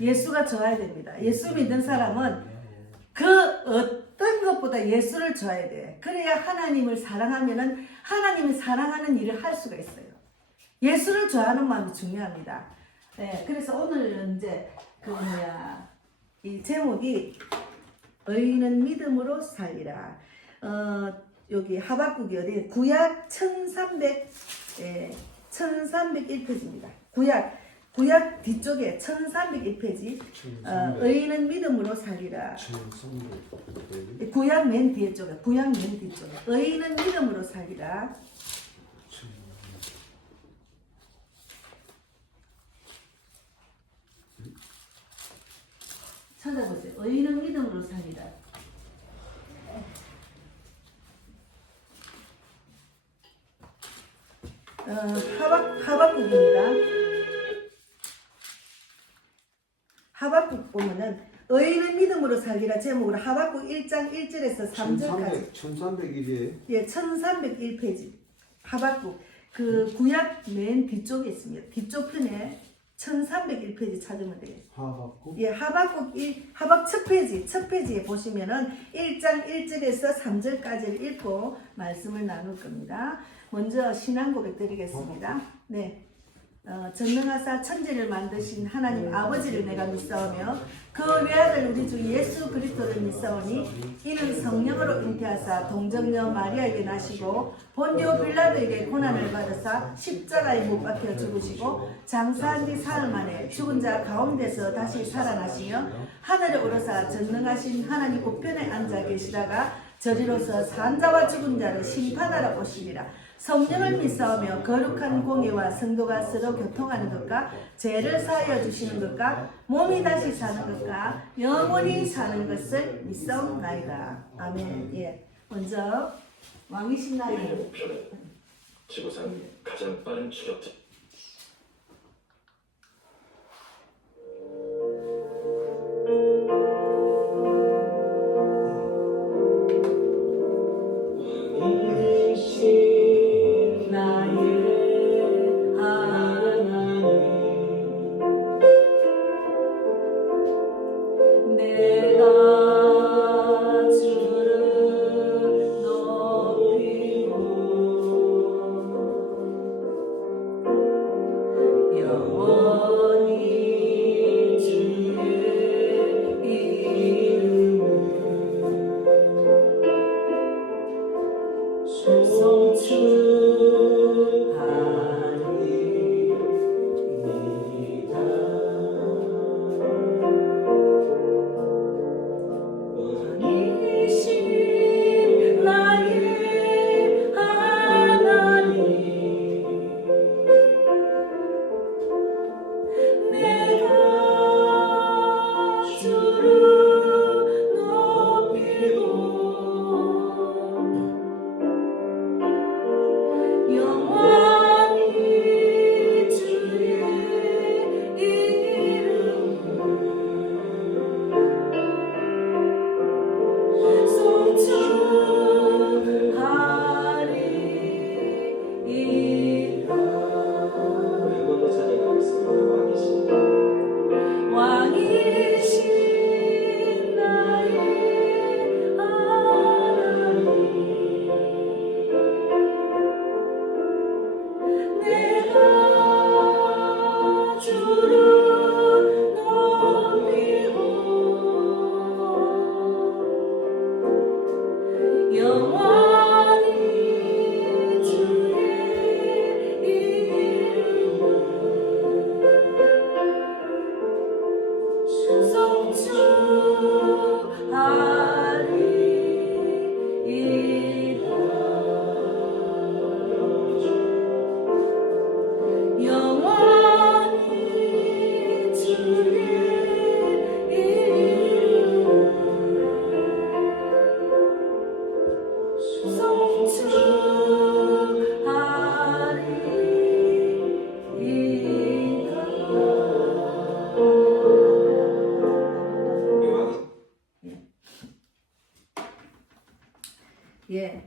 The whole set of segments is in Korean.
예수가 좋아야 됩니다. 예수 믿는 사람은 그 어떤 것보다 예수를 좋아야 돼. 그래야 하나님을 사랑하면은 하나님이 사랑하는 일을 할 수가 있어요. 예수를 좋아하는 마음이 중요합니다. 네, 그래서 오늘은 이제 이 제목이 의인은 믿음으로 살리라. 여기 하박국이 어디 구약 1301페이지입니다. 구약 뒤쪽에 1301페이지. 의인은 믿음으로 살리라. 구약 맨 뒤쪽에 의인은 믿음으로 살리라. 찾아보세요. 의인은 믿음으로 살리라. 하박국입니다. 하박국 보면은 의인은 믿음으로 살리라 제목으로 하박국 1장 1절에서 3절까지 1301이에요? 예, 1301페이지 하박국 그 구약 맨 뒤쪽에 있습니다. 뒤쪽 편에 1301페이지 찾으면 돼요. 하박국? 예, 하박 첫 페이지에 보시면은 1장 1절에서 3절까지를 읽고 말씀을 나눌 겁니다. 먼저 신앙 고백 드리겠습니다. 네. 전능하사 천지를 만드신 하나님 아버지를 내가 믿사오며 그 외아들 우리 주 예수 그리스도를 믿사오니 이는 성령으로 잉태하사 동정녀 마리아에게 나시고 본디오 빌라도에게 고난을 받으사 십자가에 못 박혀 죽으시고 장사한 지 사흘 만에 죽은 자 가운데서 다시 살아나시며 하늘에 오르사 전능하신 하나님 우편에 앉아 계시다가 저리로서 산 자와 죽은 자를 심판하러 오시리라. 성령을 믿사오며 거룩한 공예와 성도가 서로 교통하는 것과 죄를 사하여 주시는 것과 몸이 다시 사는 것과 영원히 사는 것을 믿사옵나이다. 아멘. 예. 먼저 왕이신 우리의 나의 목표는 지구상 가장 빠른 추격자.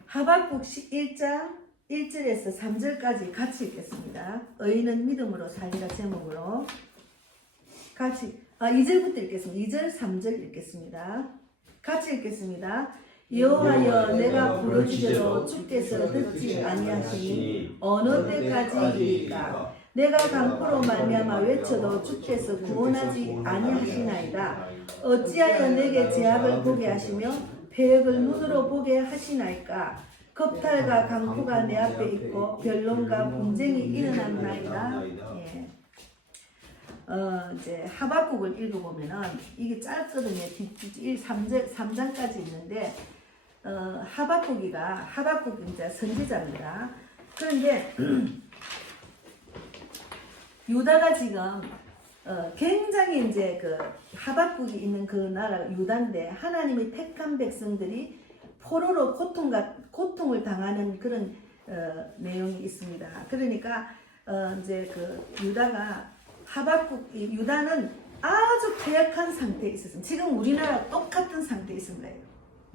하박국 1장 1절에서 3절까지 같이 읽겠습니다. 의인은 믿음으로 살리라 제목으로 같이 2절부터 읽겠습니다. 2절, 3절 읽겠습니다. 같이 읽겠습니다. 여호와여 내가 부르짖어도 주께서 듣지 아니하시니 어느 때까지이리까 내가 강포로 말미암아 외쳐도 주께서 구원하지 아니하시나이다. 어찌하여 내게 죄악을 보게 하시며 패역을 눈으로 보게 하시나이까. 겁탈과 강포가 내 앞에 있고 변론과 분쟁이 일어났나이다. 예. 이제 하박국을 읽어보면은 이게 짧거든요. 3장까지 있는데 하박국 이제 선지자입니다. 그런데 유다가 지금 굉장히 이제 그 하박국이 있는 그 나라 유다인데 하나님이 택한 백성들이 포로로 고통을 당하는 그런 내용이 있습니다. 그러니까 이제 그 유다는 아주 퇴역한 상태에 있었습니다. 지금 우리나라 똑같은 상태에 있은 거예요.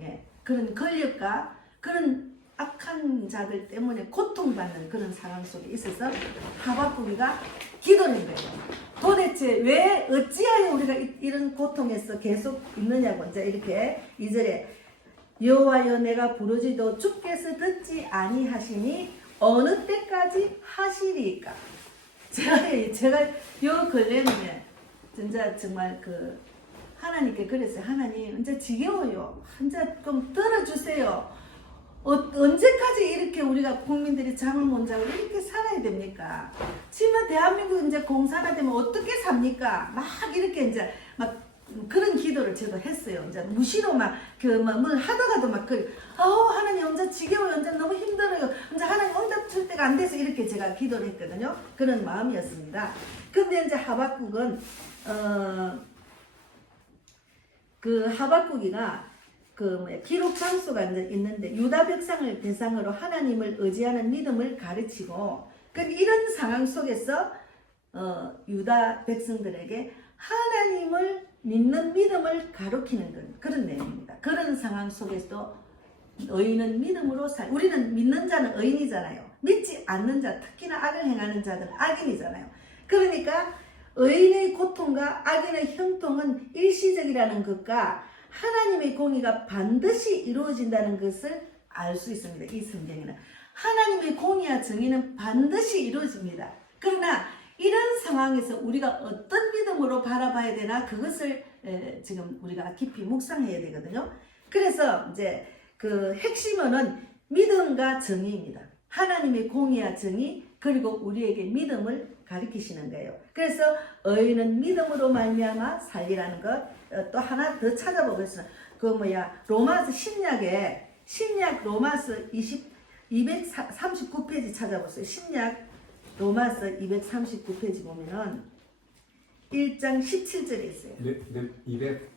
예, 그런 권력과 그런 악한 자들 때문에 고통받는 그런 상황 속에 있어서 하박국이가 기도를 한 거예요. 도대체 왜 어찌하여 우리가 이런 고통에서 계속 있느냐고. 이제 이렇게 2절에 여호와여 내가 부르짖어도 주께서 듣지 아니하시니 어느 때까지 하시리까. 제가 요 근래는 진짜 정말 그 하나님께 그랬어요. 하나님 이제 지겨워요. 이제 좀 들어주세요. 언제까지 이렇게 우리가 국민들이 잠을 못 자고 이렇게 살아야 됩니까? 지금 대한민국 이제 공사가 되면 어떻게 삽니까? 막 이렇게 이제 막 그런 기도를 제가 했어요. 이제 무시로 뭘 하다가도 하나님 언제 지겨워요. 언제 너무 힘들어요. 이제 하나님 응답 줄 때가 안 돼서 이렇게 제가 기도를 했거든요. 그런 마음이었습니다. 근데 이제 하박국은 그 하박국이가 기록 장소가 이제 있는데 유다 백성을 대상으로 하나님을 의지하는 믿음을 가르치고 이런 상황 속에서 유다 백성들에게 하나님을 믿는 믿음을 가르치는 그런 내용입니다. 그런 상황 속에서도 의인은 믿음으로 우리는 믿는 자는 의인이잖아요. 믿지 않는 자, 특히나 악을 행하는 자들은 악인이잖아요. 그러니까 의인의 고통과 악인의 형통은 일시적이라는 것과 하나님의 공의가 반드시 이루어진다는 것을 알 수 있습니다. 이 성경에는 하나님의 공의와 정의는 반드시 이루어집니다. 그러나 이런 상황에서 우리가 어떤 믿음으로 바라봐야 되나 그것을 지금 우리가 깊이 묵상해야 되거든요. 그래서 이제 그 핵심은 믿음과 정의입니다. 하나님의 공의와 정의 그리고 우리에게 믿음을 가르치시는 거예요. 그래서 의인은 믿음으로 말미암아 살리라는 것. 또 하나 더 찾아보겠습니다. 로마서 신약 로마서 239페이지 찾아보세요. 신약 로마서 239페이지 보면은 1장 17절에 있어요.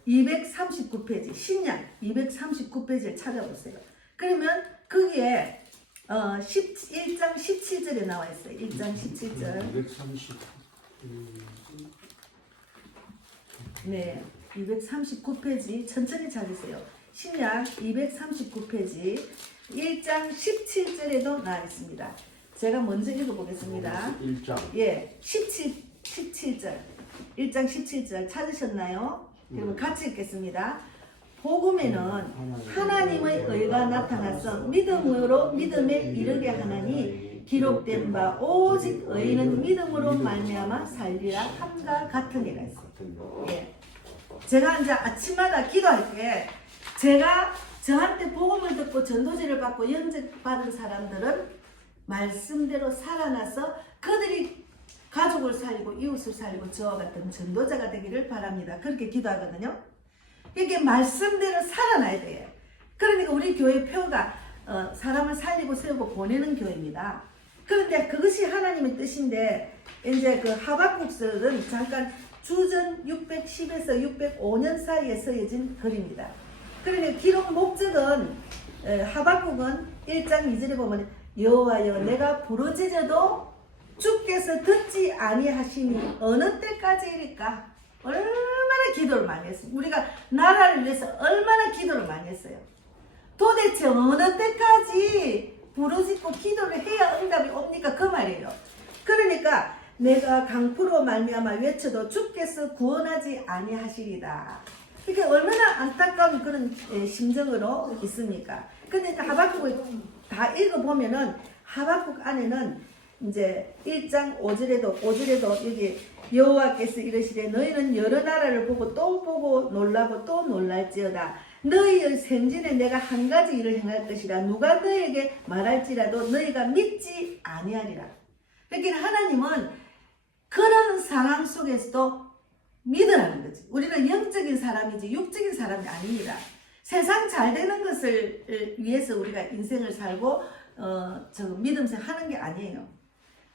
239페이지 신약 239페이지를 찾아보세요. 그러면 거기에 1장 17절에 나와 있어요. 1장 17절. 230. 네, 239페이지 천천히 찾으세요. 신약 239페이지 1장 17절에도 나와 있습니다. 제가 먼저 읽어보겠습니다. 1장. 예, 17절. 1장 17절 찾으셨나요? 그러면 같이 읽겠습니다. 복음에는 하나님의 의가 나타나서 믿음으로 믿음에 이르게 하나니 기록된 바 오직 의인은 믿음으로 말미암아 살리라 함과 같은 예가 있습니다. 예. 제가 이제 아침마다 기도할 때 제가 저한테 복음을 듣고 전도지를 받고 영접받은 사람들은 말씀대로 살아나서 그들이 가족을 살리고 이웃을 살리고 저와 같은 전도자가 되기를 바랍니다. 그렇게 기도하거든요. 이게 말씀대로 살아나야 돼요. 그러니까 우리 교회 표가 사람을 살리고 세우고 보내는 교회입니다. 그런데 그것이 하나님의 뜻인데 이제 그 하박국서는 잠깐 주전 610에서 605년 사이에 쓰여진 글입니다. 그러니까 기록 목적은 하박국은 1장 2절에 보면 여호와여 내가 부르짖어도 주께서 듣지 아니하시니 어느 때까지일까? 얼마나 기도를 많이 했어요. 우리가 나라를 위해서 얼마나 기도를 많이 했어요. 도대체 어느 때까지 부르짖고 기도를 해야 응답이 옵니까? 그 말이에요. 그러니까 내가 강포로 말미암아 외쳐도 주께서 구원하지 아니하시리다. 이게 얼마나 안타까운 그런 심정으로 있습니까? 근데 하박국을 다 읽어보면은 하박국 안에는 이제 1장 5절에도 여기 여호와께서 이르시되 너희는 여러 나라를 보고 또 보고 놀라고 또 놀랄지어다. 너희의 생전에 내가 한 가지 일을 행할 것이라. 누가 너에게 말할지라도 너희가 믿지 아니하리라. 그러니까 하나님은 그런 상황 속에서도 믿으라는 거지. 우리는 영적인 사람이지 육적인 사람이 아닙니다. 세상 잘 되는 것을 위해서 우리가 인생을 살고 믿음생 하는 게 아니에요.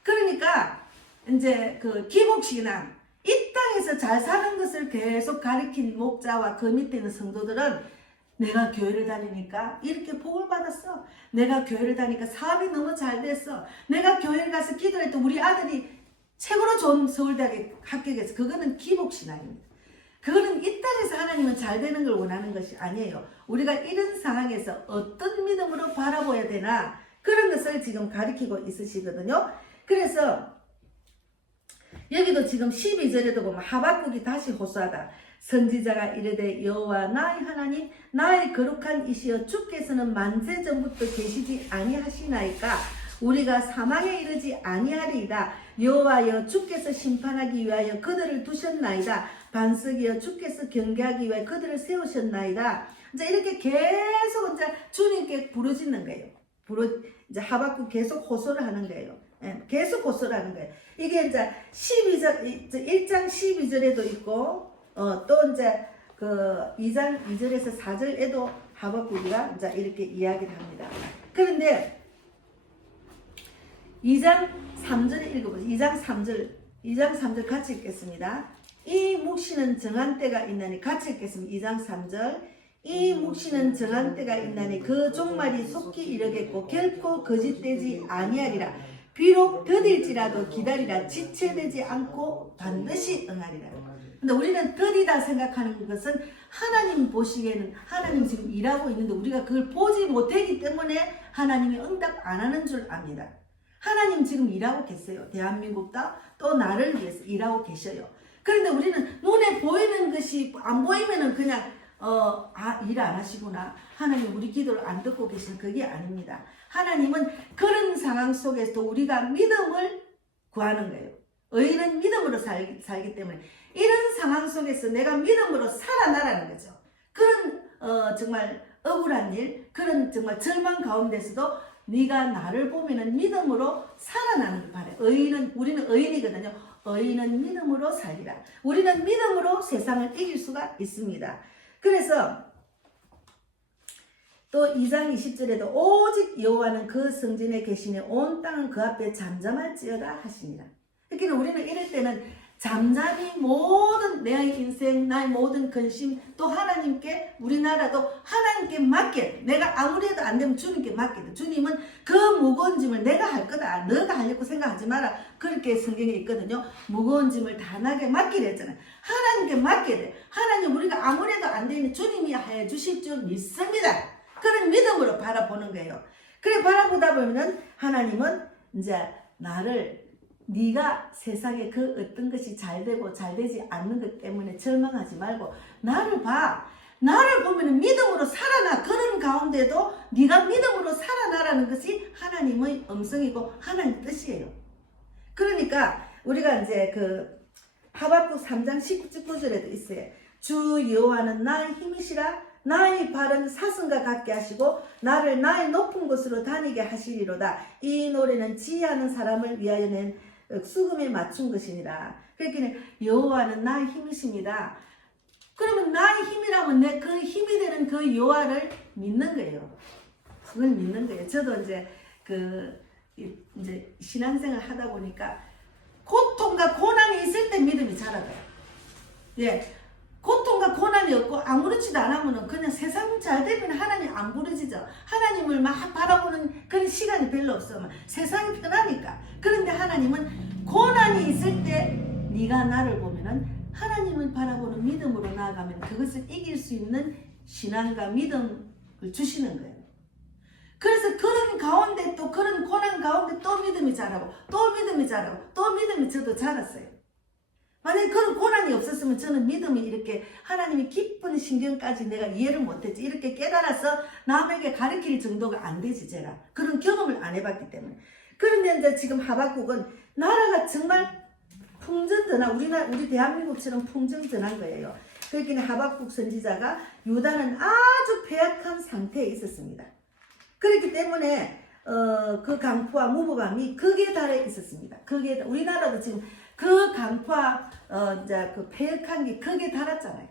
그러니까 이제 그 기복신앙, 이 땅에서 잘 사는 것을 계속 가리킨 목자와 그 밑에 있는 성도들은 내가 교회를 다니니까 이렇게 복을 받았어. 내가 교회를 다니니까 사업이 너무 잘 됐어. 내가 교회를 가서 기도를 했더니 우리 아들이 최고로 좋은 서울대학에 합격해서, 그거는 기복신앙입니다. 그거는 이 땅에서 하나님은 잘 되는 걸 원하는 것이 아니에요. 우리가 이런 상황에서 어떤 믿음으로 바라봐야 되나, 그런 것을 지금 가리키고 있으시거든요. 그래서 여기도 지금 12절에도 보면 하박국이 다시 호소하다. 선지자가 이르되 여호와 나의 하나님 나의 거룩한 이시여 주께서는 만세 전부터 계시지 아니하시나이까. 우리가 사망에 이르지 아니하리이다. 여호와여 주께서 심판하기 위하여 그들을 두셨나이다. 반석이여 주께서 경계하기 위하여 그들을 세우셨나이다. 이제 이렇게 계속 이제 주님께 부르짖는 거예요. 이제 하박국 계속 호소를 하는 거예요. 계속 호소를 하는 거예요. 이게 이제 12절, 1장 12절에도 있고, 또 이제 그 2장 2절에서 4절에도 하박국이가 이제 이렇게 이야기를 합니다. 그런데 2장 3절에 읽어보세요. 2장 3절 같이 읽겠습니다. 이 묵시는 정한 때가 있나니, 같이 읽겠습니다. 2장 3절. 이 묵시는 정한 때가 있나니 그 종말이 속히 이르겠고 결코 거짓되지 아니하리라. 비록 더딜지라도 기다리라. 지체되지 않고 반드시 응하리라. 근데 우리는 더디다 생각하는 것은 하나님 보시기에는 하나님 지금 일하고 있는데 우리가 그걸 보지 못하기 때문에 하나님이 응답 안 하는 줄 압니다. 하나님 지금 일하고 계세요. 대한민국도 또 나를 위해서 일하고 계셔요. 그런데 우리는 눈에 보이는 것이 안 보이면은 그냥 일 안 하시구나. 하나님 우리 기도를 안 듣고 계신, 그게 아닙니다. 하나님은 그런 상황 속에서 우리가 믿음을 구하는 거예요. 의인은 믿음으로 살기 때문에 이런 상황 속에서 내가 믿음으로 살아나라는 거죠. 그런 정말 억울한 일, 그런 정말 절망 가운데서도 네가 나를 보면은 믿음으로 살아나는 걸 바래. 우리는 의인이거든요. 의인은 믿음으로 살리라. 우리는 믿음으로 세상을 이길 수가 있습니다. 그래서 또 2장 20절에도 오직 여호와는 그 성전에 계시니 온 땅은 그 앞에 잠잠할지어다 하시니라. 그러니까 우리는 이럴 때는 잠잠히 모든 내 인생, 나의 모든 근심, 또 하나님께, 우리나라도 하나님께 맡게. 내가 아무리 해도 안 되면 주님께 맡게 돼. 주님은 그 무거운 짐을 내가 할 거다. 너가 하려고 생각하지 마라. 그렇게 성경에 있거든요. 무거운 짐을 다 나게 맡기려 했잖아요. 하나님께 맡게 돼. 하나님 우리가 아무리 해도 안 되니 주님이 해 주실 줄 믿습니다. 그런 믿음으로 바라보는 거예요. 그래 바라보다 보면은 하나님은 이제 나를, 네가 세상에 그 어떤 것이 잘 되고 잘 되지 않는 것 때문에 절망하지 말고 나를 봐. 나를 보면 믿음으로 살아나. 그런 가운데도 네가 믿음으로 살아나라는 것이 하나님의 음성이고 하나님 뜻이에요. 그러니까 우리가 이제 그 하박국 3장 19절에도 있어요. 주 여호와는 나의 힘이시라. 나의 발은 사슴과 같게 하시고 나를 나의 높은 곳으로 다니게 하시리로다. 이 노래는 지혜하는 사람을 위하여 낸 수금에 맞춘 것이니라. 그러니까 여호와는 나의 힘이십니다. 그러면 나의 힘이라면 내 그 힘이 되는 그 여호와를 믿는 거예요. 그걸 믿는 거예요. 저도 이제 신앙생활 하다 보니까 고통과 고난이 있을 때 믿음이 자라더라고요. 예. 고통과 고난이 없고 아무렇지도 않으면 그냥 세상 잘 되면 하나님 안 부르지죠. 하나님을 막 바라보는 그런 시간이 별로 없어. 세상이 편하니까. 그런데 하나님은 고난이 있을 때 네가 나를 보면은 하나님을 바라보는 믿음으로 나아가면 그것을 이길 수 있는 신앙과 믿음을 주시는 거예요. 그래서 그런 가운데 또 그런 고난 가운데 또 믿음이 자라고 또 믿음이 자라고 또 믿음이 저도 자랐어요. 만약에 그런 고난이 없었으면 저는 믿음이 이렇게 하나님이 기쁜 신경까지 내가 이해를 못했지. 이렇게 깨달아서 남에게 가르칠 정도가 안 되지 제가. 그런 경험을 안 해봤기 때문에. 그런데 이제 지금 하박국은 나라가 정말 풍전등한 우리 대한민국처럼 풍전등한 거예요. 그러니까 하박국 선지자가 유다는 아주 패약한 상태에 있었습니다. 그렇기 때문에 그 강포와 무보감이 극에 달해 있었습니다. 극에 우리나라도 지금 그 강포와 이제 그 패역한 게 극에 달았잖아요.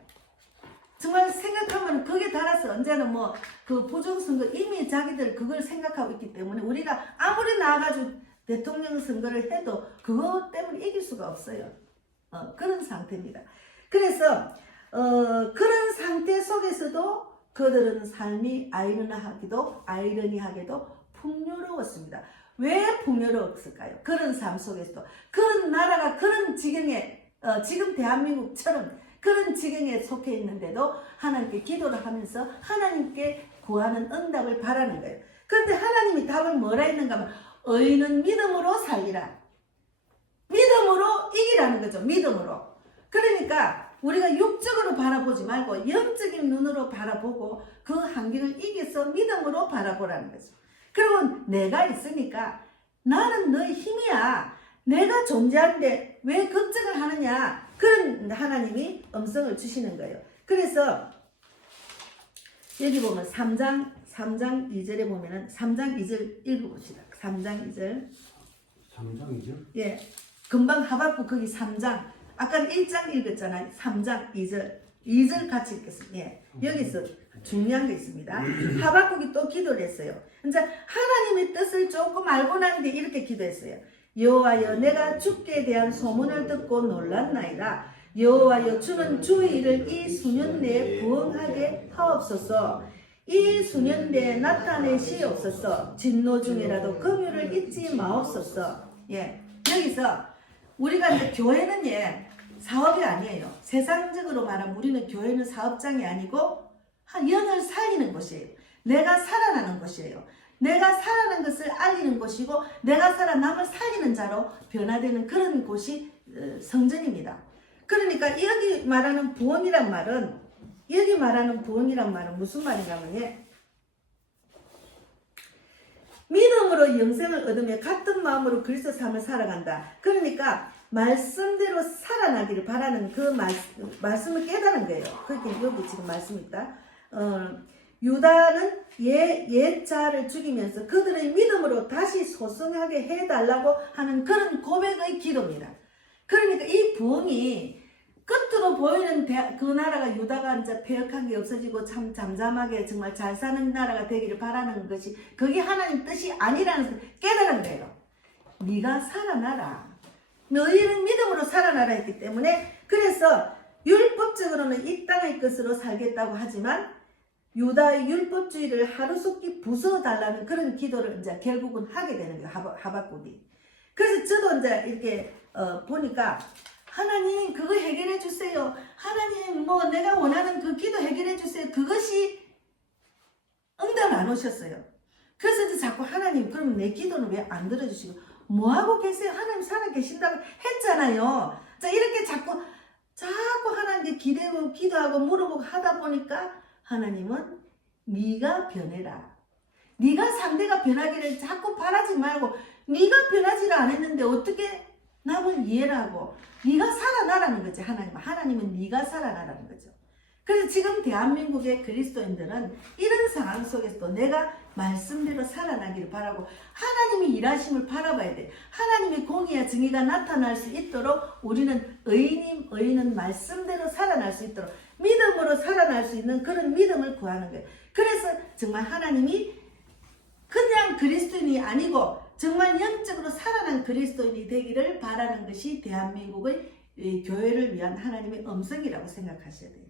정말 생각하면 극에 달아서 언제는 뭐 그 부정선거 이미 자기들 그걸 생각하고 있기 때문에 우리가 아무리 나와가지고 대통령 선거를 해도 그것 때문에 이길 수가 없어요. 그런 상태입니다. 그래서 그런 상태 속에서도 그들은 삶이 아이러니하게도 풍요로웠습니다. 왜 풍요로웠을까요? 그런 삶 속에서도 그런 나라가 그런 지경에 지금 대한민국처럼 그런 지경에 속해 있는데도 하나님께 기도를 하면서 하나님께 구하는 응답을 바라는 거예요. 그런데 하나님이 답을 뭐라 했는가 하면 의인은 믿음으로 살리라. 믿음으로 이기라는 거죠. 믿음으로. 그러니까 우리가 육적으로 바라보지 말고 영적인 눈으로 바라보고 그 환경을 이겨서 믿음으로 바라보라는 거죠. 그리고 내가 있으니까 나는 너의 힘이야. 내가 존재하는데 왜 걱정을 하느냐. 그런 하나님이 음성을 주시는 거예요. 그래서 여기 보면 3장 2절에 보면은 3장 2절 읽어봅시다. 3장 2절. 3장 2절? 예. 금방 하박국 거기 3장. 아까는 1장 읽었잖아요. 3장 2절 같이 읽겠습니다. 예. 여기서 중요한 게 있습니다. 하박국이 또 기도를 했어요. 이제 하나님의 뜻을 조금 알고 난 뒤에 이렇게 기도했어요. 여호와여 내가 주께 대한 소문을 듣고 놀랐나이다. 여호와여 주는 주의 일을 이 수년 내에 부응하게 하옵소서. 이 수년 내에 나타내시옵소서. 진노 중이라도 긍휼을 잊지 마옵소서. 예. 여기서 우리가 이제 교회는 사업이 아니에요. 세상적으로 말하면 우리는 교회는 사업장이 아니고 영을 살리는 곳이에요. 내가 살아나는 곳이에요. 내가 살아난 것을 알리는 곳이고 내가 살아 남을 살리는 자로 변화되는 그런 곳이 성전입니다. 그러니까 여기 말하는 부흥이란 말은 무슨 말이냐면 믿음으로 영생을 얻으며 같은 마음으로 그리스도 삶을 살아간다. 그러니까 말씀대로 살아나기를 바라는 그 말씀을 깨달은 거예요. 그렇게 여기 지금 말씀이 있다. 유다는 옛자를 죽이면서 그들의 믿음으로 다시 소성하게 해달라고 하는 그런 고백의 기도입니다. 그러니까 이 부흥이 끝으로 보이는 그 나라가 유다가 이제 패역한 게 없어지고 참 잠잠하게 정말 잘 사는 나라가 되기를 바라는 것이 그게 하나님 뜻이 아니라는 것을 깨달은 거예요. 네가 살아나라. 너희는 믿음으로 살아나라 했기 때문에 그래서 율법적으로는 이 땅의 것으로 살겠다고 하지만 유다의 율법주의를 하루속히 부숴달라는 그런 기도를 이제 결국은 하게 되는 거예요. 하박국이. 그래서 저도 이제 이렇게 보니까 하나님 그거 해결해 주세요. 하나님 뭐 내가 원하는 그 기도 해결해 주세요. 그것이 응답을 안 오셨어요. 그래서 이제 자꾸 하나님 그러면 내 기도는 왜 안 들어주시고 뭐 하고 계세요? 하나님 살아 계신다고 했잖아요. 자 이렇게 자꾸 하나님께 기대고 기도하고 물어보고 하다 보니까 하나님은 네가 변해라. 네가 상대가 변하기를 자꾸 바라지 말고 네가 변하지를 않았는데 어떻게 남을 이해하고 네가 살아나라는 거지. 하나님은 네가 살아나라는 거죠. 그래서 지금 대한민국의 그리스도인들은 이런 상황 속에서도 내가 말씀대로 살아나기를 바라고 하나님이 일하심을 바라봐야 돼. 하나님의 공의와 정의가 나타날 수 있도록 우리는 의인은 말씀대로 살아날 수 있도록 믿음으로 살아날 수 있는 그런 믿음을 구하는 거예요. 그래서 정말 하나님이 그냥 그리스도인이 아니고 정말 영적으로 살아난 그리스도인이 되기를 바라는 것이 대한민국의 교회를 위한 하나님의 음성이라고 생각하셔야 돼요.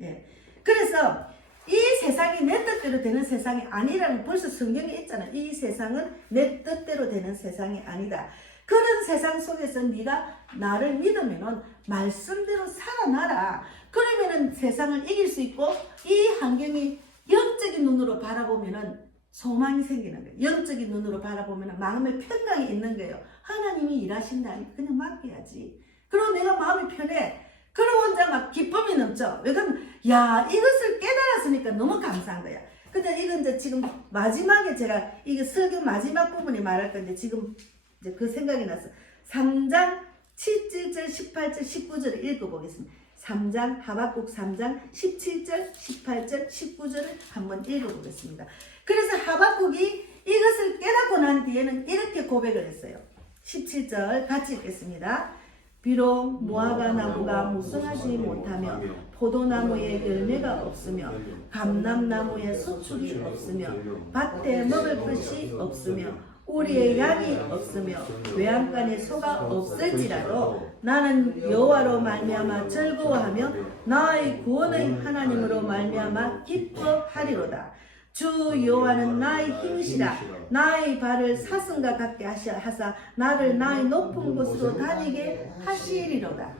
예. 그래서 이 세상이 내 뜻대로 되는 세상이 아니라는 벌써 성경에 있잖아요. 이 세상은 내 뜻대로 되는 세상이 아니다. 그런 세상 속에서 네가 나를 믿으면은 말씀대로 살아나라. 그러면은 세상을 이길 수 있고 이 환경이 영적인 눈으로 바라보면은 소망이 생기는 거예요. 영적인 눈으로 바라보면 마음의 평강이 있는 거예요. 하나님이 일하신다니 그냥 맡겨야지. 그리고 내가 마음이 편해. 그러고 혼자 막 기쁨이 넘쳐. 왜 그러면 야 이것을 깨달았으니까 너무 감사한 거야. 근데 이건 이제 지금 마지막에 제가 이게 설교 마지막 부분에 말할 건데 지금 이제 그 생각이 났어. 3장 17절, 18절, 19절을 읽어보겠습니다. 3장 하박국 3장 17절, 18절, 19절을 한번 읽어보겠습니다. 그래서 하박국이 이것을 깨닫고 난 뒤에는 이렇게 고백을 했어요. 17절 같이 읽겠습니다. 비록 무화과 나무가 무성하지 못하며 포도나무에 열매가 없으며 감람나무에 수출이 없으며 밭에 먹을 것이 없으며 우리의 양이 없으며 외양간에 소가 없을지라도 나는 여호와로 말미암아 즐거워하며 나의 구원의 하나님으로 말미암아 기뻐하리로다. 주 여호와는 나의 힘이시라. 나의 발을 사슴과 같게 하사 나를 나의 높은 곳으로 다니게 하시리로다.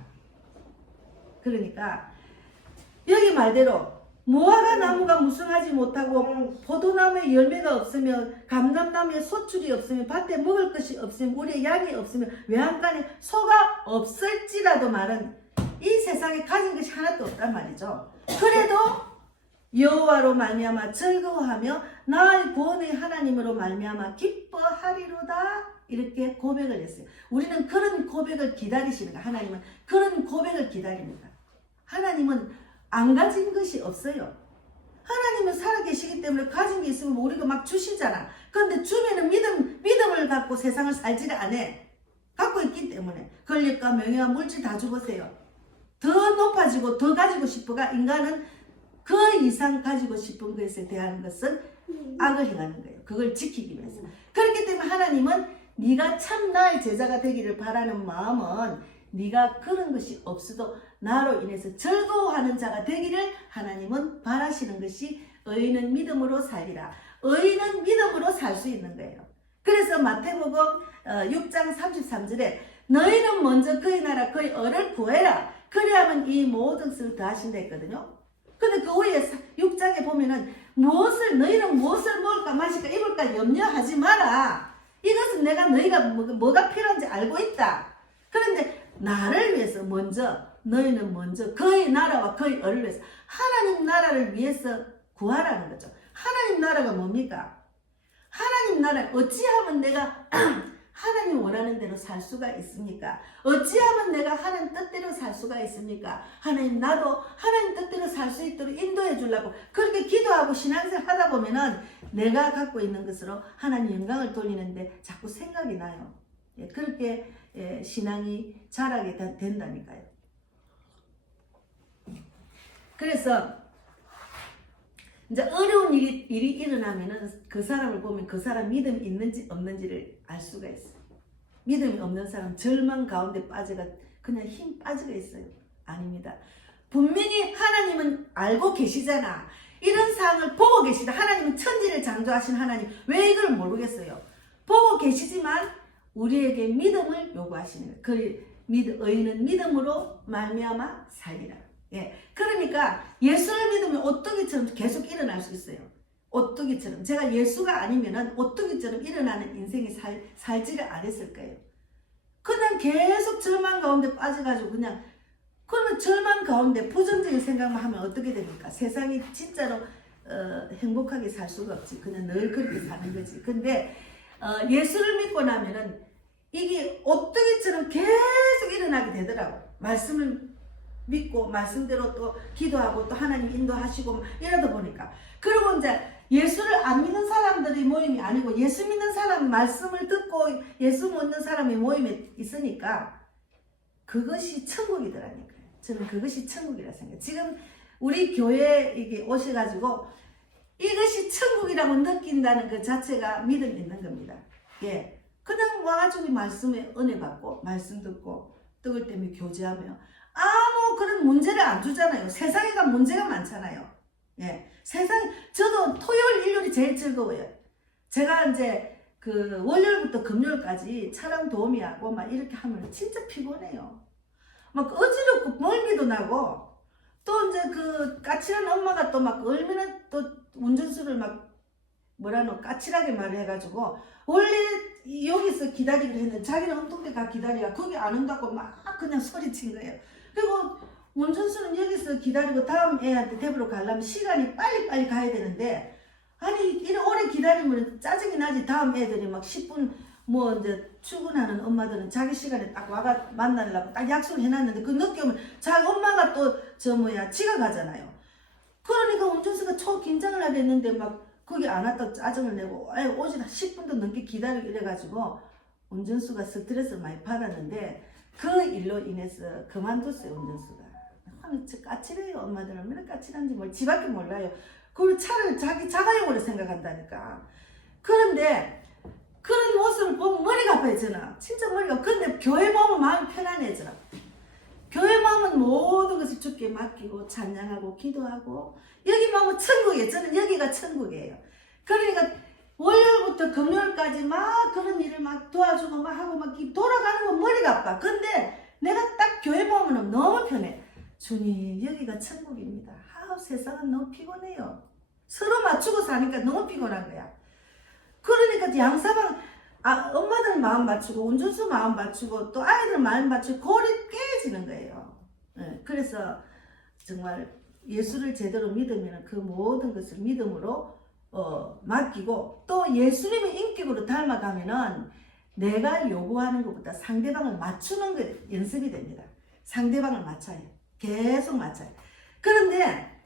그러니까 여기 말대로 무화과 나무가 무성하지 못하고 포도나무에 열매가 없으며 감람나무에 소출이 없으며 밭에 먹을 것이 없으며 우리의 양이 없으며 외양간에 소가 없을지라도 말은 이 세상에 가진 것이 하나도 없단 말이죠. 그래도 여호와로 말미암아 즐거워하며 나의 구원의 하나님으로 말미암아 기뻐하리로다. 이렇게 고백을 했어요. 우리는 그런 고백을 기다리시는 거예요. 하나님은 그런 고백을 기다립니다. 하나님은 안 가진 것이 없어요. 하나님은 살아계시기 때문에 가진 게 있으면 우리가 막 주시잖아. 그런데 주면은 믿음을 갖고 세상을 살지를 않아. 갖고 있기 때문에 권력과 명예와 물질 다 줘보세요. 더 높아지고 더 가지고 싶어가 인간은 그 이상 가지고 싶은 것에 대한 것은 악을 행하는 거예요. 그걸 지키기 위해서. 그렇기 때문에 하나님은 네가 참 나의 제자가 되기를 바라는 마음은 네가 그런 것이 없어도 나로 인해서 즐거워하는 자가 되기를 하나님은 바라시는 것이 의인은 믿음으로 살리라. 의인은 믿음으로 살 수 있는 거예요. 그래서 마태복음 6장 33절에 너희는 먼저 그의 나라 그의 의를 구해라. 그래야만 이 모든 것을 더하신다 했거든요. 근데 그 후에 6장에 보면은 너희는 무엇을 먹을까 마실까 입을까 염려하지 마라. 이것은 내가 너희가 뭐가 필요한지 알고 있다. 그런데 나를 위해서 너희는 먼저 그의 나라와 그의 의를 위해서 하나님 나라를 위해서 구하라는 거죠. 하나님 나라가 뭡니까? 하나님 나라 어찌하면 내가 하나님 원하는 대로 살 수가 있습니까? 어찌하면 내가 하나님 뜻대로 살 수가 있습니까? 하나님 나도 하나님 뜻대로 살 수 있도록 인도해 주려고 그렇게 기도하고 신앙생활 하다 보면은 내가 갖고 있는 것으로 하나님 영광을 돌리는데 자꾸 생각이 나요. 그렇게 신앙이 자라게 된다니까요. 그래서 이제 어려운 일이 일어나면은 그 사람을 보면 그 사람 믿음이 있는지 없는지를 알 수가 있어요. 믿음이 없는 사람 절망 가운데 빠져가 그냥 힘 빠져가 있어요. 아닙니다. 분명히 하나님은 알고 계시잖아. 이런 상황을 보고 계시다. 하나님은 천지를 창조하신 하나님. 왜 이걸 모르겠어요? 보고 계시지만 우리에게 믿음을 요구하시는 거예요. 의인은 믿음으로 말미암아 살리라. 예, 그러니까 예수를 믿으면 오뚜기처럼 계속 일어날 수 있어요. 오뚜기처럼. 제가 예수가 아니면은 오뚜기처럼 일어나는 인생이 살지를 않았을 거예요. 그냥 계속 절망 가운데 빠져가지고 그러면 절망 가운데 부정적인 생각만 하면 어떻게 됩니까? 세상이 진짜로 행복하게 살 수가 없지. 그냥 늘 그렇게 사는 거지. 근데 예수를 믿고 나면은 이게 오뚜기처럼 계속 일어나게 되더라고. 말씀을 믿고 말씀대로 또 기도하고 또 하나님 인도하시고 이러다 보니까. 그리고 이제 예수를 안 믿는 사람들의 모임이 아니고 예수 믿는 사람 말씀을 듣고 예수 믿는 사람의 모임에 있으니까 그것이 천국이더라니까요. 저는 그것이 천국이라 생각해요. 지금 우리 교회에 이게 오셔가지고 이것이 천국이라고 느낀다는 그 자체가 믿음 있는 겁니다. 예. 그냥 와가지고 말씀에 은혜 받고 말씀 듣고 떡을 때문에 교제하며 아무 그런 문제를 안 주잖아요. 세상에가 문제가 많잖아요. 예. 저도 토요일, 일요일이 제일 즐거워요. 제가 이제 그 월요일부터 금요일까지 차량 도우미하고 막 이렇게 하면 진짜 피곤해요. 막 어지럽고 멀미도 나고 또 이제 그 까칠한 엄마가 또 막 얼마나 또 운전수를 막 뭐라노 까칠하게 말을 해가지고 원래 여기서 기다리기로 했는데 자기는 엉뚱하게 가 기다리가 거기 안 온다고 막 그냥 소리친 거예요. 그리고 운전수는 여기서 기다리고 다음 애한테 데리러 가려면 시간이 빨리빨리 가야 되는데 아니 이렇게 오래 기다리면 짜증이 나지. 다음 애들이 막 10분 뭐 이제 출근하는 엄마들은 자기 시간에 딱 와가 만나려고 딱 약속을 해놨는데 그 늦게 오면 자기 엄마가 또 지가 가잖아요. 그러니까 운전수가 초 긴장을 하게 했는데 막 거기 안 왔다고 짜증을 내고 오지 10분도 넘게 기다리고 이래가지고 운전수가 스트레스를 많이 받았는데 그 일로 인해서 그만뒀어요. 운전수가. 까칠해요. 엄마들은 얼마나 까칠한지 지밖에 몰라요. 그리고 차를 자기 자가용으로 생각한다니까. 그런데 그런 모습을 보면 머리가 아파해져나. 진짜 머리가. 근데 교회 보면 마음이 편안해져나. 교회 마음은 모든 것을 주께 맡기고 찬양하고 기도하고 여기 마음은 천국이에요. 저는 여기가 천국이에요. 그러니까 월요일부터 금요일까지 막 그런 일을 막 도와주고 막 하고 막 돌아가는 건 머리가 아파. 근데 내가 딱 교회 보면 너무 편해. 주님 여기가 천국입니다. 세상은 너무 피곤해요. 서로 맞추고 사니까 너무 피곤한 거야. 그러니까 양사방 엄마들 마음 맞추고 운전수 마음 맞추고 또 아이들 마음 맞추고 골이 깨지는 거예요. 네, 그래서 정말 예수를 제대로 믿으면 그 모든 것을 믿음으로 맡기고 또 예수님의 인격으로 닮아가면은 내가 요구하는 것보다 상대방을 맞추는 게 연습이 됩니다. 상대방을 맞춰요. 계속 맞춰요. 그런데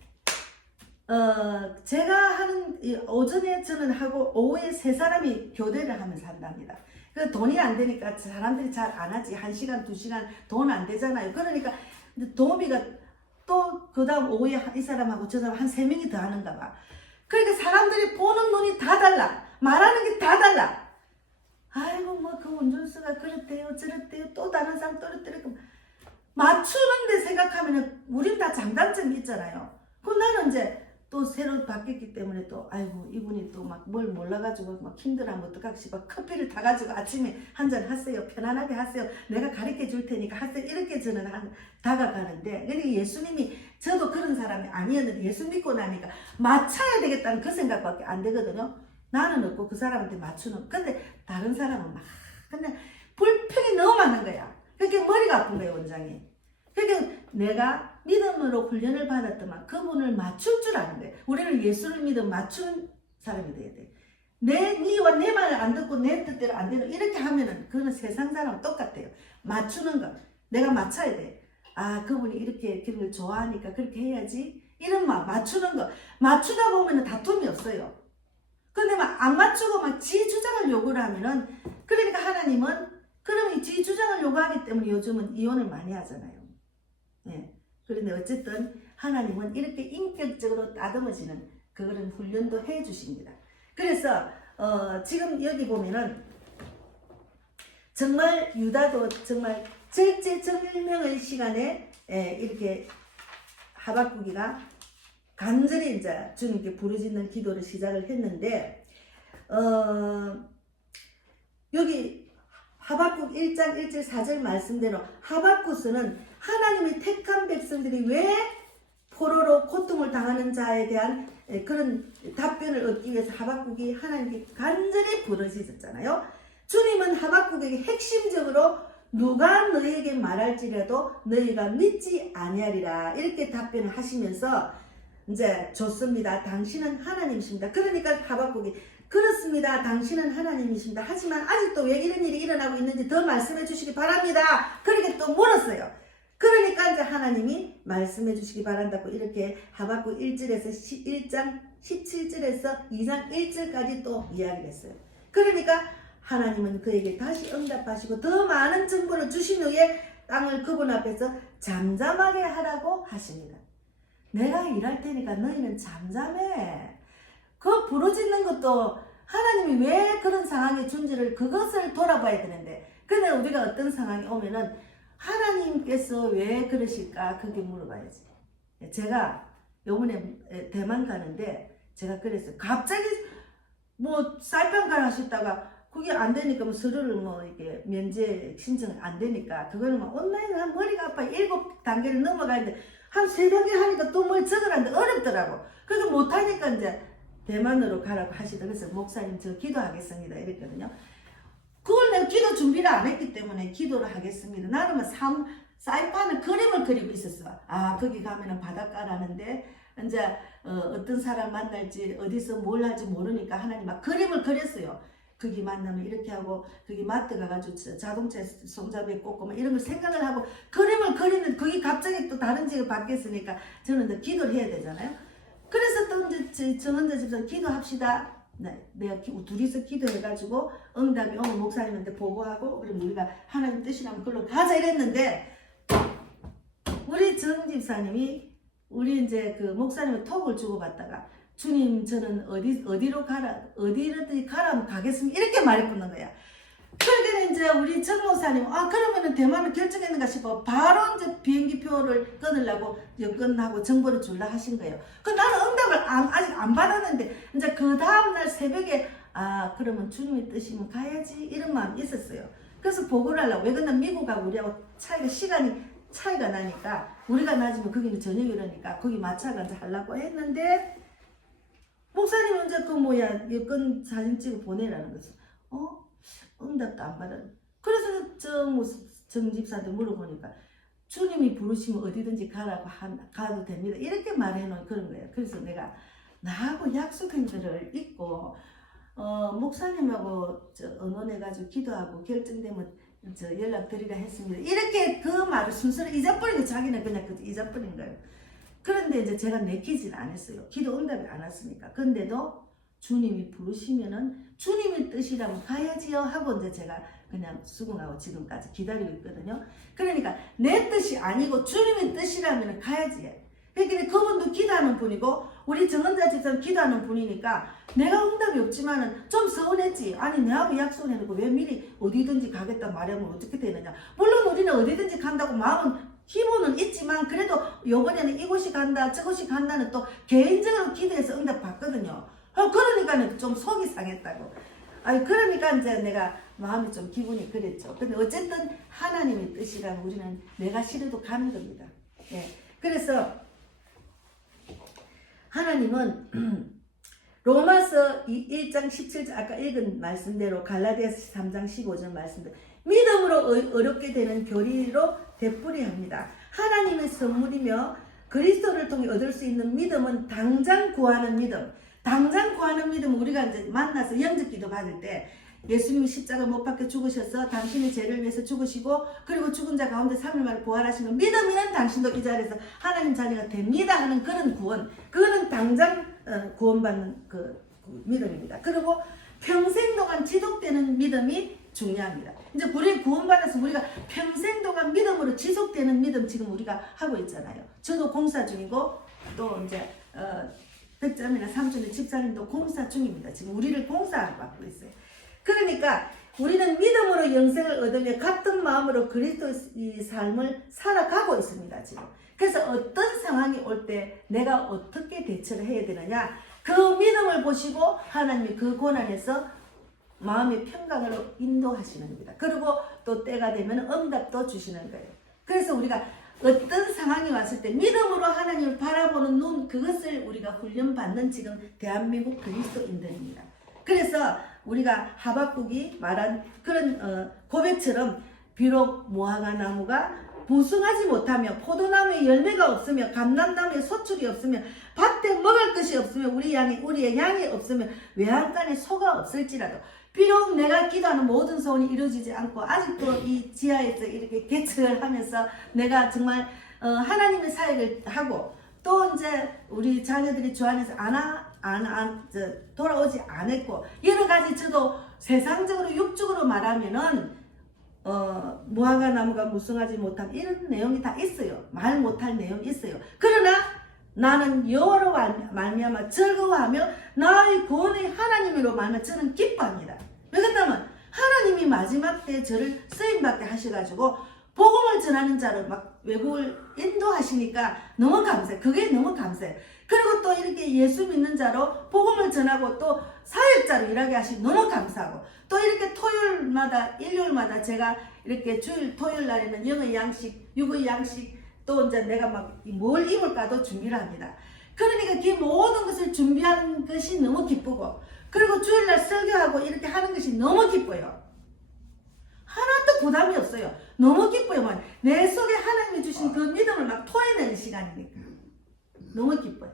제가 하는 오전에 저는 하고 오후에 세 사람이 교대를 하면서 한답니다. 그 돈이 안 되니까 사람들이 잘 안 하지. 1시간, 2시간 돈 안 되잖아요. 그러니까 도비가 또 그 다음 오후에 이 사람하고 저 사람 한 3명이 더 하는가 봐. 그러니까 사람들이 보는 눈이 다 달라. 말하는 게 다 달라. 아이고 뭐 그 운전수가 그렇대요 저렇대요 또 다른 사람 또랬대요. 맞추는데 생각하면은 우린 다 장단점이 있잖아요. 그럼 나는 이제 또 새로 바뀌었기 때문에 또 아이고 이분이 또 막 뭘 몰라가지고 막 힘들어하면 어떡하지. 막 커피를 타가지고 아침에 한 잔 하세요. 편안하게 하세요. 내가 가르쳐 줄 테니까 하세요. 이렇게 저는 다가가는데 그러니까 예수님이 저도 그런 사람이 아니었는데 예수 믿고 나니까 맞춰야 되겠다는 그 생각밖에 안 되거든요. 나는 없고 그 사람한테 맞추는. 근데 다른 사람은 막 그냥 불평이 너무 많은 거야. 그렇게 머리가 아픈 거예요. 원장이. 그러니까 내가 믿음으로 훈련을 받았더만 그분을 맞출 줄 아는 거예요. 우리는 예수를 믿어 맞추는 사람이 돼야 돼. 니와 내 말을 안 듣고 내 뜻대로 안 되는 이렇게 하면은 그거는 세상 사람은 똑같아요. 맞추는 거. 내가 맞춰야 돼. 그분이 이렇게 그런 걸 좋아하니까 그렇게 해야지. 이런 맞추는 거. 맞추다 보면은 다툼이 없어요. 근데 막 안 맞추고 막 지 주장을 요구를 하면은 그러니까 하나님은 그러면 지 주장을 요구하기 때문에 요즘은 이혼을 많이 하잖아요. 예. 그런데 어쨌든 하나님은 이렇게 인격적으로 다듬어지는 그런 훈련도 해 주십니다. 그래서 지금 여기 보면은 정말 유다도 정말 절제절명의 시간에 이렇게 하박국이가 간절히 이제 주님께 부르짖는 기도를 시작을 했는데 여기 하박국 1장 1절 4절 말씀대로 하박국서는 하나님의 택한 백성들이 왜 포로로 고통을 당하는 자에 대한 그런 답변을 얻기 위해서 하박국이 하나님께 간절히 부르짖었잖아요. 주님은 하박국에게 핵심적으로 누가 너에게 말할지라도 너희가 믿지 아니하리라 이렇게 답변을 하시면서 이제 좋습니다. 당신은 하나님이십니다. 그러니까 하박국이 그렇습니다. 당신은 하나님이십니다. 하지만 아직도 왜 이런 일이 일어나고 있는지 더 말씀해 주시기 바랍니다. 그렇게 또 물었어요. 그러니까 이제 하나님이 말씀해 주시기 바란다고 이렇게 하박국 1절에서 1장 17절에서 2장 1절까지 또 이야기를 했어요. 그러니까 하나님은 그에게 다시 응답하시고 더 많은 정보를 주신 후에 땅을 그분 앞에서 잠잠하게 하라고 하십니다. 내가 일할 테니까 너희는 잠잠해. 그 부르짖는 것도 하나님이 왜 그런 상황에 준지를 그것을 돌아봐야 되는데 근데 우리가 어떤 상황이 오면은 하나님께서 왜 그러실까 그게 물어봐야지. 제가 요번에 대만 가는데 제가 그랬어요. 갑자기 뭐 사이판가를 하셨다가 그게 안 되니까 뭐 서류를 뭐 이렇게 면제 신청 안 되니까 그거는 막 온라인으로 한 머리가 아파 7단계를 넘어가는데 한 3단계 하니까 또 뭘 적으라는데 어렵더라고. 그게 못하니까 이제 대만으로 가라고 하시더라고요. 그래서 목사님 저 기도하겠습니다 이랬거든요. 그걸 내가 기도 준비를 안 했기 때문에 기도를 하겠습니다. 나는 뭐 사이판에 그림을 그리고 있었어. 아 거기 가면은 바닷가라는데 이제 어떤 사람 만날지 어디서 뭘 할지 모르니까 하나님 막 그림을 그렸어요. 거기 만나면 이렇게 하고 거기 마트 가가지고 자동차 손잡이에 꽂고 막 이런 걸 생각을 하고 그림을 그리는 거기 갑자기 또 다른 지역에 바뀌었으니까 저는 이제 기도를 해야 되잖아요. 그래서 또 이제 정은자 집사님 기도합시다. 네, 내가 둘이서 기도해가지고 응답이 오면 목사님한테 보고하고 그럼 우리가 하나님 뜻이라면 그걸로 가자 이랬는데 우리 정 집사님이 우리 이제 그 목사님의 톡을 주고받다가 주님 저는 어디로 가라면 가겠습니다 이렇게 말했구는 거야. 그러니까 이제 우리 정 목사님 그러면은 대만을 결정했는가 싶어 바로 이제 비행기표를 끊으려고 여권하고 정보를 줄라 하신 거예요. 그 나는 응답을 아직 안 받았는데 이제 그 다음날 새벽에 그러면 주님의 뜻이면 가야지 이런 마음이 있었어요. 그래서 보고를 하려고 왜 그러면 미국하고 우리하고 시간이 차이가 나니까 우리가 낮으면 거기는 저녁이라니까 거기 마차가 이제 하려고 했는데 목사님은 이제 여권 사진 찍어 보내라는 거죠. 응답도 안 받아. 그래서 정 집사한테 물어보니까 주님이 부르시면 어디든지 가도 됩니다. 이렇게 말해놓은 그런 거예요. 그래서 내가 나하고 약속한 거를 잊고 목사님하고 언론해가지고 기도하고 결정되면 연락드리라 했습니다. 이렇게 그 말을 순서를 잊어버리고 자기는 그냥 잊어버린 거예요. 그런데 이제 제가 내키질 않았어요. 기도 응답이 안 왔으니까. 근데도 주님이 부르시면은 주님의 뜻이라면 가야지요 하고 이제 제가 그냥 수긍하고 지금까지 기다리고 있거든요. 그러니까 내 뜻이 아니고 주님의 뜻이라면 가야지. 그러니까 그분도 기도하는 분이고 우리 정은자 집사님 기도하는 분이니까 내가 응답이 없지만은 좀 서운했지. 아니 내하고 약속해놓고 왜 미리 어디든지 가겠다 말하면 어떻게 되느냐. 물론 우리는 어디든지 간다고 마음은 기본은 있지만 그래도 요번에는 이곳이 간다 저곳이 간다는 또 개인적으로 기도해서 응답 받거든요. 그러니까는 좀 속이 상했다고. 그러니까 이제 내가 마음이 좀 기분이 그랬죠. 근데 어쨌든 하나님의 뜻이라면 우리는 내가 싫어도 가는 겁니다. 예. 그래서 하나님은 로마서 1장 17절 아까 읽은 말씀대로 갈라디아서 3장 15절 말씀대로 믿음으로 어렵게 되는 교리로 되풀이합니다. 하나님의 선물이며 그리스도를 통해 얻을 수 있는 믿음은 당장 구하는 믿음. 당장 구하는 믿음은 우리가 이제 만나서 영접기도 받을 때 예수님이 십자가 못 박혀 죽으셔서 당신의 죄를 위해서 죽으시고 그리고 죽은 자 가운데 3일 만에 부활하시는 믿음이는 당신도 이 자리에서 하나님 자녀가 됩니다 하는 그런 구원. 그거는 당장 구원받는 그 믿음입니다. 그리고 평생 동안 지속되는 믿음이 중요합니다. 이제 우리 구원받아서 우리가 평생 동안 믿음으로 지속되는 믿음 지금 우리가 하고 있잖아요. 저도 공사 중이고 또 이제 백점이나 삼촌의 집사님도 공사 중입니다. 지금 우리를 공사받고 있어요. 그러니까 우리는 믿음으로 영생을 얻으며 같은 마음으로 그리스도의 삶을 살아가고 있습니다. 지금. 그래서 어떤 상황이 올 때 내가 어떻게 대처를 해야 되느냐 그 믿음을 보시고 하나님이 그 고난에서 마음의 평강으로 인도하시는 겁니다. 그리고 또 때가 되면 응답도 주시는 거예요. 그래서 우리가 어떤 상황이 왔을 때 믿음으로 하나님을 바라보는 눈 그것을 우리가 훈련받는 지금 대한민국 그리스도인들입니다. 그래서 우리가 하박국이 말한 그런 고백처럼 비록 무화과 나무가 부승하지 못하며 포도나무에 열매가 없으며 감람나무에 소출이 없으며 밭에 먹을 것이 없으며 우리의 양이 없으며 외양간에 소가 없을지라도 비록 내가 기도하는 모든 소원이 이루어지지 않고 아직도 이 지하에서 이렇게 개척을 하면서 내가 정말 하나님의 사역을 하고 또 이제 우리 자녀들이 주 안에서 돌아오지 않았고 여러 가지 저도 세상적으로 육적으로 말하면은 무화과 나무가 무성하지 못한 이런 내용이 다 있어요. 말 못할 내용이 있어요. 그러나 나는 여호와로 말미암아 즐거워하며 나의 구원의 하나님으로 말미암아 저는 기뻐합니다. 왜 그러냐면 하나님이 마지막 때 저를 쓰임받게 하셔가지고 복음을 전하는 자로 막 외국을 인도하시니까 너무 감사해. 그게 너무 감사해. 그리고 또 이렇게 예수 믿는 자로 복음을 전하고 또 사역자로 일하게 하시니 너무 감사하고 또 이렇게 토요일마다 일요일마다 제가 이렇게 주일 토요일 날에는 영의 양식 육의 양식 또 이제 내가 막 뭘 입을까도 준비를 합니다. 그러니까 그 모든 것을 준비하는 것이 너무 기쁘고, 그리고 주일날 설교하고 이렇게 하는 것이 너무 기뻐요. 하나도 부담이 없어요. 너무 기뻐요. 내 속에 하나님이 주신 그 믿음을 막 토해내는 시간이니까 너무 기뻐요.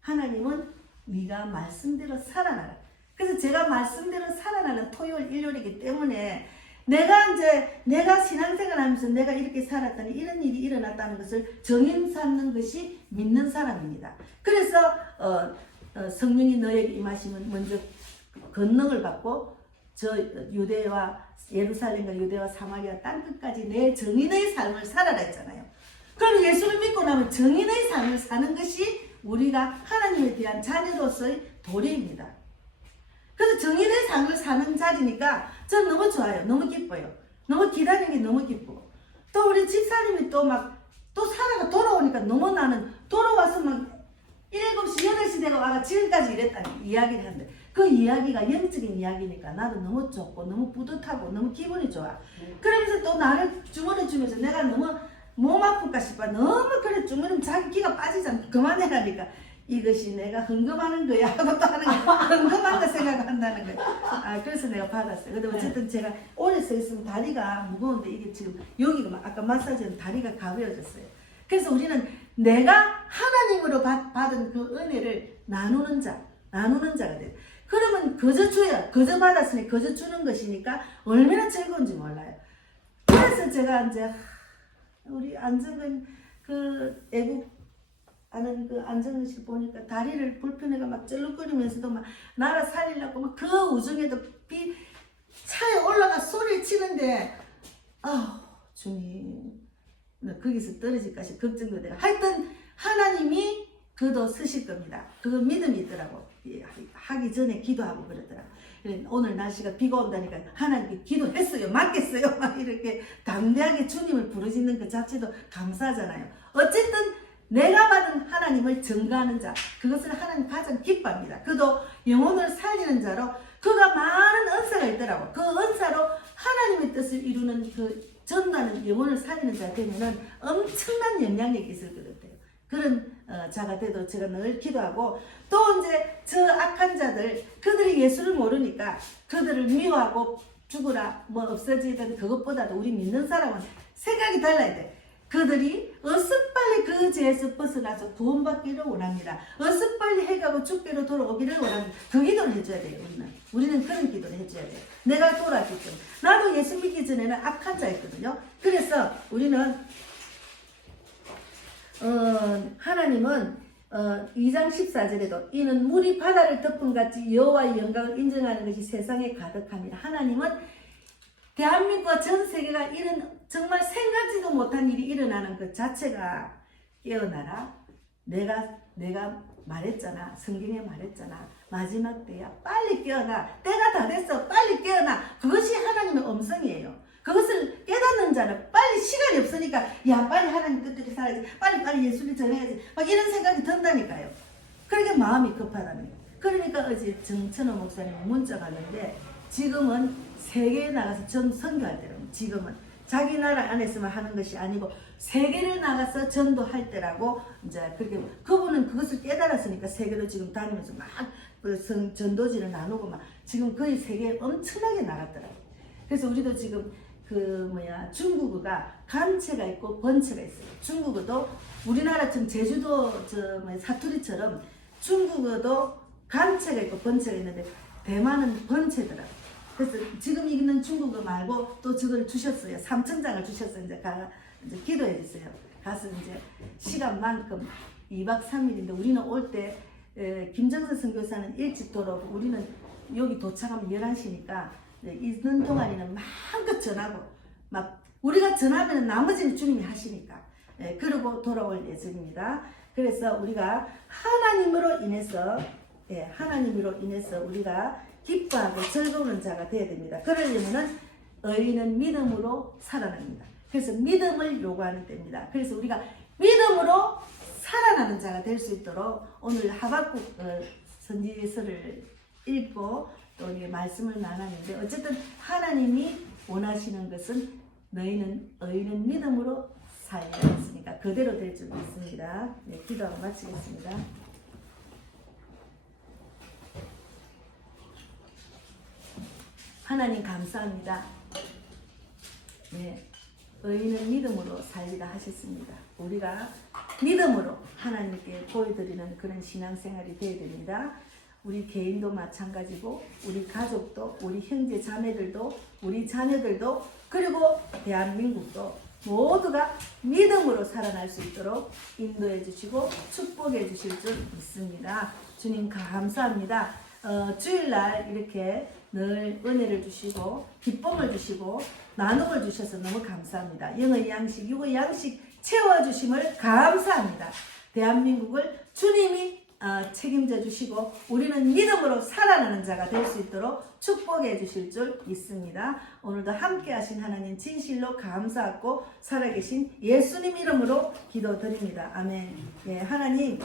하나님은 네가 말씀대로 살아나라. 그래서 제가 말씀대로 살아나는 토요일 일요일이기 때문에 내가 신앙생활 하면서 내가 이렇게 살았다니 이런 일이 일어났다는 것을 정인 삼는 것이 믿는 사람입니다. 그래서 성령이 너에게 임하시면 먼저 권능을 받고 저 유대와 예루살렘과 유대와 사마리아 땅끝까지 내 정인의 삶을 살아라 했잖아요. 그럼 예수를 믿고 나면 정인의 삶을 사는 것이 우리가 하나님에 대한 자녀로서의 도리입니다. 그래서 정인의 삶을 사는 자리니까 저는 너무 좋아요. 너무 기뻐요. 너무 기다리는 게 너무 기쁘고, 또 우리 집사님이 또 살아가 돌아오니까 너무 나는 돌아와서 막 7시, 8시 내가 와가 지금까지 이랬다는 이야기를 하는데, 그 이야기가 영적인 이야기니까 나도 너무 좋고 너무 뿌듯하고 너무 기분이 좋아. 그러면서 또 나를 주문해 주면서 내가 너무 몸 아플까 싶어. 너무 그래 주문하면 자기 기가 빠지잖아. 그만해라니까. 이것이 내가 헌금하는 거야 하고 또 하는 거야. 헌금한다 생각한다는 거야. 그래서 내가 받았어요. 근데 어쨌든 제가 오래 서 있으면 다리가 무거운데 이게 지금 여기가 아까 마사지는 다리가 가벼워졌어요. 그래서 우리는 내가 하나님으로 받은 그 은혜를 나누는 자가 돼요. 그러면 거저 줘야, 거저 받았으니 거저 주는 것이니까 얼마나 즐거운지 몰라요. 그래서 제가 이제 우리 안정은 그 애국 하는 그 안정은 씨 보니까 다리를 불편해가 막 쩔룩거리면서도 막 나라 살리려고 막 그 우중에도 차에 올라가 소리를 치는데, 주님, 나 거기서 떨어질까 싶어 걱정도 돼요. 하여튼 하나님이 그도 쓰실 겁니다. 그거 믿음이 있더라고. 하기 전에 기도하고 그러더라. 오늘 날씨가 비가 온다니까 하나님께 기도했어요. 맞겠어요. 막 이렇게 담대하게 주님을 부르짖는 그 자체도 감사하잖아요. 어쨌든 내가 받은 하나님을 증거하는 자, 그것을 하나님 가장 기뻐합니다. 그도 영혼을 살리는 자로 그가 많은 은사가 있더라고. 그 은사로 하나님의 뜻을 이루는 그 전도하는 영혼을 살리는 자 되면은 엄청난 영향력이 있을 것 같아요. 그런 자가 돼도 제가 늘 기도하고, 또 이제 저 악한 자들, 그들이 예수를 모르니까 그들을 미워하고 죽으라 뭐 없어지든 그것보다도 우리 믿는 사람은 생각이 달라야 돼. 그들이 어서 빨리 그 죄에서 벗어나서 구원받기를 원합니다. 어서 빨리 해가고 죽기로 돌아오기를 원합니다. 그 기도를 해줘야 돼요. 우리는 그런 기도를 해줘야 돼요. 내가 돌아왔기 때문에. 나도 예수 믿기 전에는 악한 자였거든요. 그래서 우리는 하나님은 2장 14절에도 이는 물이 바다를 덮은 같이 여호와의 영광을 인정하는 것이 세상에 가득합니다. 하나님은 대한민국과 전 세계가 이런 정말 생각지도 못한 일이 일어나는 것 자체가 깨어나라. 내가 말했잖아. 성경에 말했잖아. 마지막 때야. 빨리 깨어나. 때가 다 됐어. 빨리 깨어나. 그것이 하나님의 음성이에요. 그것을 깨닫는 자는 빨리 시간이 없으니까 야 빨리 하나님 뜻대로 살아야지. 빨리 예수를 전해야지. 막 이런 생각이 든다니까요. 그러니까 마음이 급하다는 거예요. 그러니까 어제 정천호 목사님 문자가 왔는데, 지금은 세계에 나가서 전 선교할 때라고. 지금은 자기 나라 안에서만 하는 것이 아니고 세계를 나가서 전도할 때라고. 이제 그렇게 그분은 그것을 깨달았으니까 세계로 지금 다니면서 막 그 전도지를 나누고 막 지금 거의 세계에 엄청나게 나갔더라고. 그래서 우리도 지금 중국어가 간체가 있고 번체가 있어요. 중국어도 우리나라처럼 제주도 사투리처럼 중국어도 간체가 있고 번체가 있는데 대만은 번체더라고. 그래서 지금 읽는 중국어 말고 또 저걸 주셨어요. 3천장을 주셨어요. 이제 기도해 주세요. 가서 이제 시간만큼 2박 3일인데 우리는 올 때 김정선 선교사는 일찍 돌아오고 우리는 여기 도착하면 11시니까 있는 동안에는 마음껏 전하고 막 우리가 전하면 나머지는 주님이 하시니까 그러고 돌아올 예정입니다. 그래서 우리가 하나님으로 인해서 우리가 기뻐하고 즐거운 자가 되어야 됩니다. 그러려면은 의인은 믿음으로 살아납니다. 그래서 믿음을 요구하는 때입니다. 그래서 우리가 믿음으로 살아나는 자가 될 수 있도록 오늘 하박국 선지서를 읽고 또 우리 말씀을 나눴는데, 어쨌든 하나님이 원하시는 것은 너희는 의인은 믿음으로 사이가 있으니까 그대로 될 줄 믿습니다. 네, 기도하고 마치겠습니다. 하나님 감사합니다. 네, 의인은 믿음으로 살리라 하셨습니다. 우리가 믿음으로 하나님께 보여드리는 그런 신앙생활이 되어야 됩니다. 우리 개인도 마찬가지고 우리 가족도 우리 형제 자매들도 우리 자녀들도 그리고 대한민국도 모두가 믿음으로 살아날 수 있도록 인도해 주시고 축복해 주실 줄 믿습니다. 주님 감사합니다. 주일날 이렇게 늘 은혜를 주시고 기쁨을 주시고 나눔을 주셔서 너무 감사합니다. 영의 양식, 육의 양식 채워주심을 감사합니다. 대한민국을 주님이 책임져 주시고 우리는 믿음으로 살아나는 자가 될 수 있도록 축복해 주실 줄 믿습니다. 오늘도 함께 하신 하나님 진실로 감사하고 살아계신 예수님 이름으로 기도드립니다. 아멘. 예, 하나님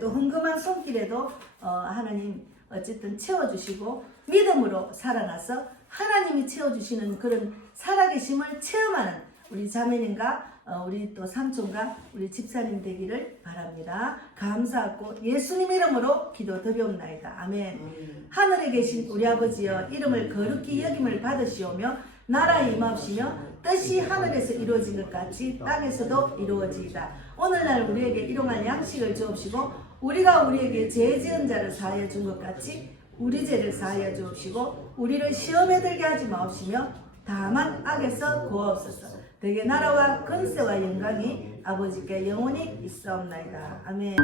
또 흥금한 손길에도 하나님 어쨌든 채워주시고 믿음으로 살아나서 하나님이 채워주시는 그런 살아계심을 체험하는 우리 자매님과 우리 또 삼촌과 우리 집사님 되기를 바랍니다. 감사하고 예수님 이름으로 기도드리옵나이다. 아멘. 하늘에 계신 우리 아버지여 이름을 거룩히 여김을 받으시오며 나라에 임하옵시며 뜻이 하늘에서 이루어진 것 같이 땅에서도 이루어지이다. 오늘날 우리에게 일용할 양식을 주옵시고 우리가 우리에게 죄 지은 자를 사하여 준 것 같이 우리 죄를 사하여 주옵시고 우리를 시험에 들게 하지 마옵시며 다만 악에서 구하옵소서. 대개 나라와 권세와 영광이 아버지께 영원히 있사옵나이다. 아멘.